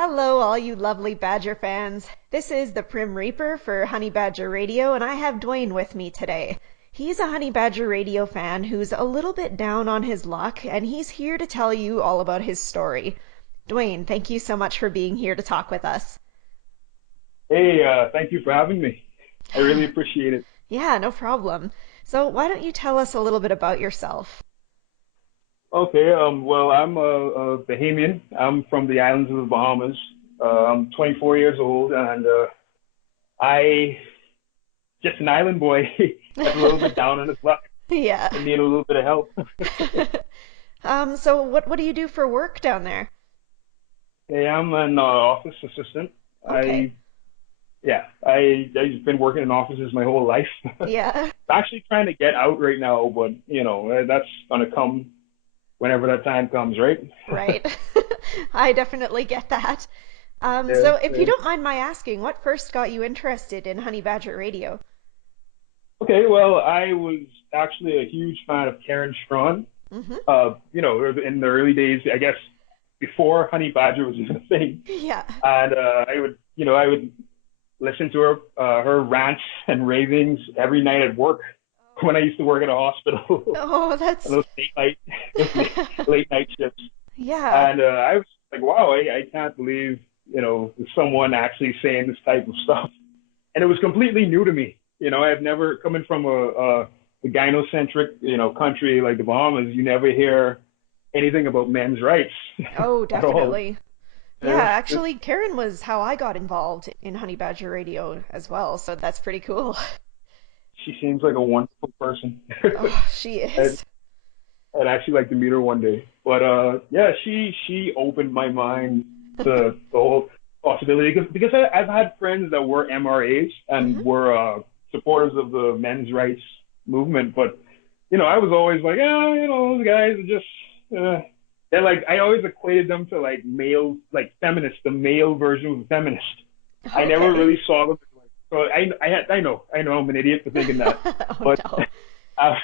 Hello, all you lovely Badger fans. This is the Prim Reaper for Honey Badger Radio, and I have Dwayne with me today. He's a Honey Badger Radio fan who's a little bit down on his luck, and he's here to tell you all about his story. Dwayne, thank you so much for being here to talk with us. Hey, thank you for having me. I really appreciate it. Yeah, no problem. So, why don't you tell us a little bit about yourself? Okay, well, I'm a Bahamian. I'm from the islands of the Bahamas. I'm 24 years old, and I just an island boy that's a little bit down on his luck Yeah. and need a little bit of help. So what do you do for work down there? Hey, I'm an office assistant. Okay. I I've been working in offices my whole life. I'm Yeah. actually trying to get out right now, but that's gonna come whenever that time comes, right? Right. I definitely get that. Yeah, So if you yeah. don't mind my asking, what first got you interested in Honey Badger Radio? Okay, well, I was actually a huge fan of Karen Strawn. Hmm. In the early days, I guess before Honey Badger was even a thing, Yeah. and I would listen to her rants and ravings every night at work when I used to work at a hospital. Oh, And that's those those late night shifts, yeah. and I was like, wow, I can't believe someone actually saying this type of stuff, and it was completely new to me. I've never coming from a gynocentric country like the Bahamas. You never hear anything about men's rights Oh, at all. definitely. Yeah, Uh, this, actually, Karen was how I got involved in Honey Badger Radio as well, so that's pretty cool. she seems like a wonderful person. Oh, she I'd, is. I'd actually like to meet her one day. But yeah, she opened my mind to the whole possibility because I've had friends that were MRAs Hmm. and were supporters of the men's rights movement, but I was always like, those guys are just they're like I always equated them to like male, like feminists, the male version of a feminist. I never Okay. really saw them as like so I know I'm an idiot for thinking that, Oh but no. af-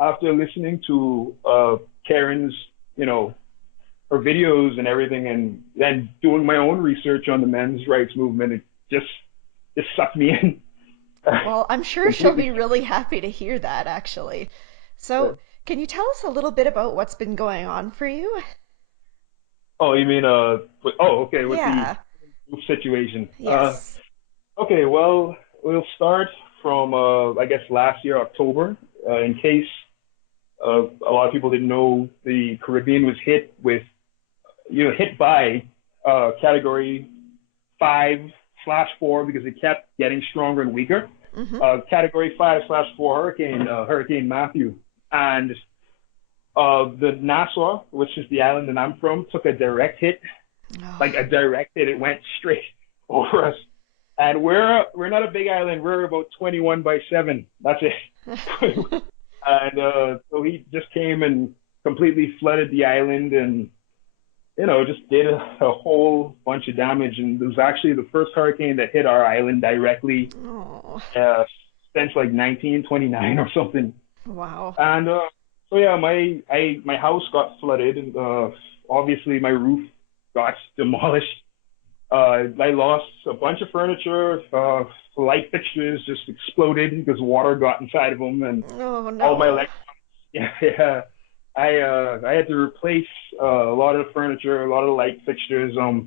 after listening to Karen's, you know, her videos and everything, and then doing my own research on the men's rights movement, it just sucked me in Well, I'm sure she'll completely. be really happy to hear that, actually. So, can you tell us a little bit about what's been going on for you? Oh, you mean okay, with the Yeah. situation. Yes. Okay, well, we'll start from I guess last year October. In case a lot of people didn't know, the Caribbean was hit by Category 5/4 because it kept getting stronger and weaker. Mm-hmm. Category 5/4 Hurricane Matthew, and the Nassau, which is the island that I'm from, took a direct hit, like Oh. a direct hit. It went straight over us, and we're not a big island. We're about 21 by 7. That's it. And so he just came and completely flooded the island, and just did a whole bunch of damage. And it was actually the first hurricane that hit our island directly Oh. uh, since like 1929 or something. Wow. And so yeah, my house got flooded, and obviously my roof got demolished. I lost a bunch of furniture. Light fixtures just exploded because water got inside of them, and Oh all my no. electric. Yeah, yeah. I had to replace a lot of the furniture, a lot of the light fixtures. To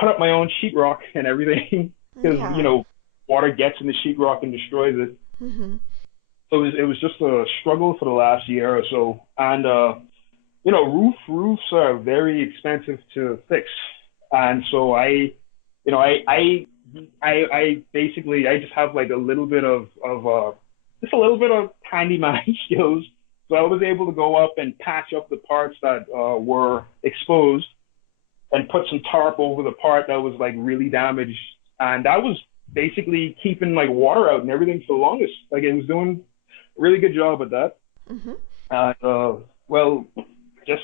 put up my own sheetrock and everything because Yeah. water gets in the sheetrock and destroys it. Mm-hmm. So it was just a struggle for the last year or so. And roofs are very expensive to fix, and so you know, I basically I just have like a little bit of just a little bit of handyman skills. So I was able to go up and patch up the parts that were exposed and put some tarp over the part that was like really damaged, and that was basically keeping like water out and everything for the longest. Like it was doing a really good job at that. Mm-hmm. And well, just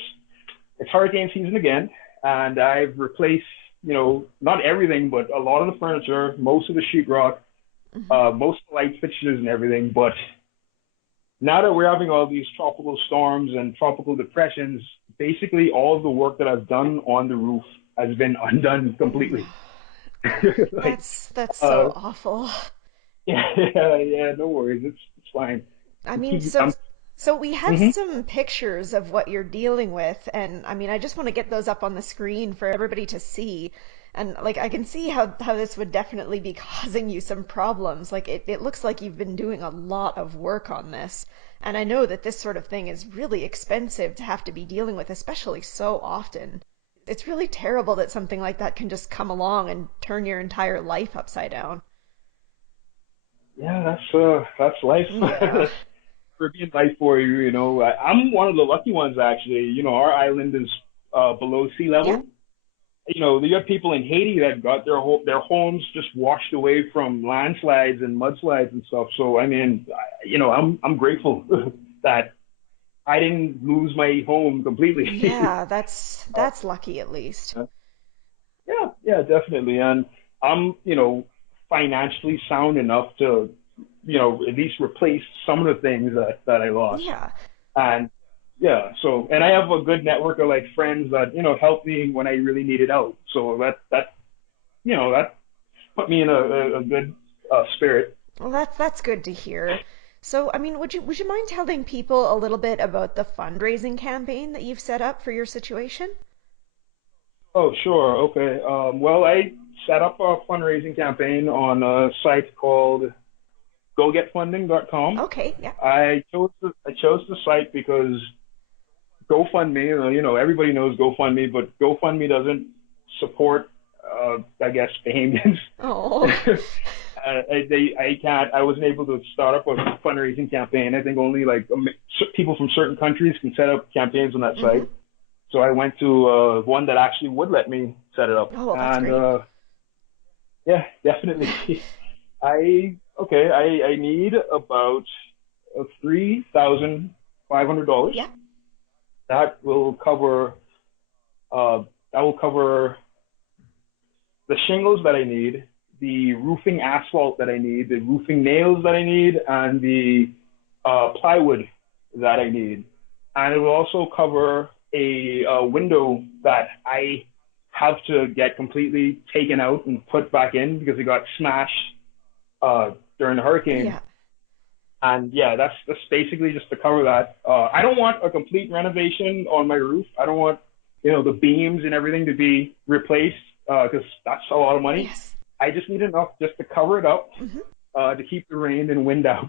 it's hurricane season again, and I've replaced, not everything, but a lot of the furniture, most of the sheetrock, Mm-hmm. most of the light fixtures and everything. But now that we're having all these tropical storms and tropical depressions, basically all of the work that I've done on the roof has been undone Oh, completely. Like, that's uh, so awful. yeah, no worries. It's fine. I We mean, keep, so we have mhm. some pictures of what you're dealing with, and I mean, I just want to get those up on the screen for everybody to see. And like I can see how this would definitely be causing you some problems. Like it looks like you've been doing a lot of work on this. And I know that this sort of thing is really expensive to have to be dealing with, especially so often. It's really terrible that something like that can just come along and turn your entire life upside down. Yeah, that's life. Yeah. Caribbean life for you. I'm one of the lucky ones actually. Our island is below sea Yeah. level. You have people in Haiti that got their homes just washed away from landslides and mudslides and stuff. So I mean, I'm grateful that I didn't lose my home completely. Yeah, that's lucky at least. Yeah, definitely. And I'm, financially sound enough to, at least replace some of the things that I lost. Yeah. And yeah, and I have a good network of like friends that, help me when I really needed help. So that put me in a good spirit. Well, that's good to hear. So, I mean, would you mind telling people a little bit about the fundraising campaign that you've set up for your situation? Oh, sure. Okay. Well, I set up a fundraising campaign on a site called gogetfunding.com. Okay, yeah. I chose the site because GoFundMe, everybody knows GoFundMe, but GoFundMe doesn't support, I guess, Bahamians. Oh. I can't. I wasn't able to start up a fundraising campaign. I think only like people from certain countries can set up campaigns on that Hmm. site. So I went to one that actually would let me set it up, Oh, well, that's and great. yeah, definitely. I need about $3,500. Yeah. That will cover uh, that will cover the shingles that I need, the roofing asphalt that I need, the roofing nails that I need, and the plywood that I need. And it will also cover a window that I have to get completely taken out and put back in because it got smashed during the hurricane. Yeah. And yeah, that's basically just to cover that. I don't want a complete renovation on my roof. I don't want the beams and everything to be replaced because that's a lot of money. Yes. I just need enough just to cover it up Hmm. to keep the rain and wind out,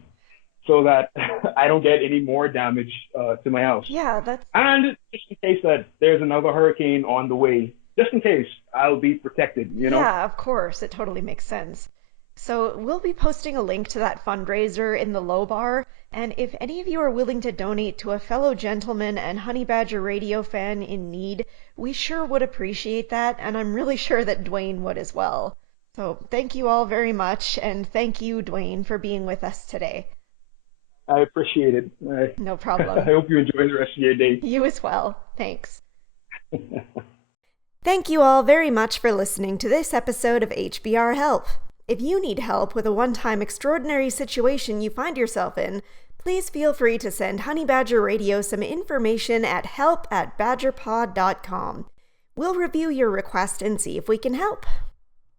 so that I don't get any more damage to my house. Yeah, that's And just in case that there's another hurricane on the way, just in case, I'll be protected. Yeah, of course. It totally makes sense. So we'll be posting a link to that fundraiser in the low bar, and if any of you are willing to donate to a fellow gentleman and Honey Badger radio fan in need, we sure would appreciate that, and I'm really sure that Dwayne would as well. So thank you all very much, and thank you, Dwayne, for being with us today. I appreciate it. No I problem. hope you enjoy the rest of your day. You as well. Thanks. Thank you all very much for listening to this episode of HBR Help. If you need help with a one-time extraordinary situation you find yourself in, please feel free to send Honey Badger Radio some information at help@badgerpod.com. We'll review your request and see if we can help.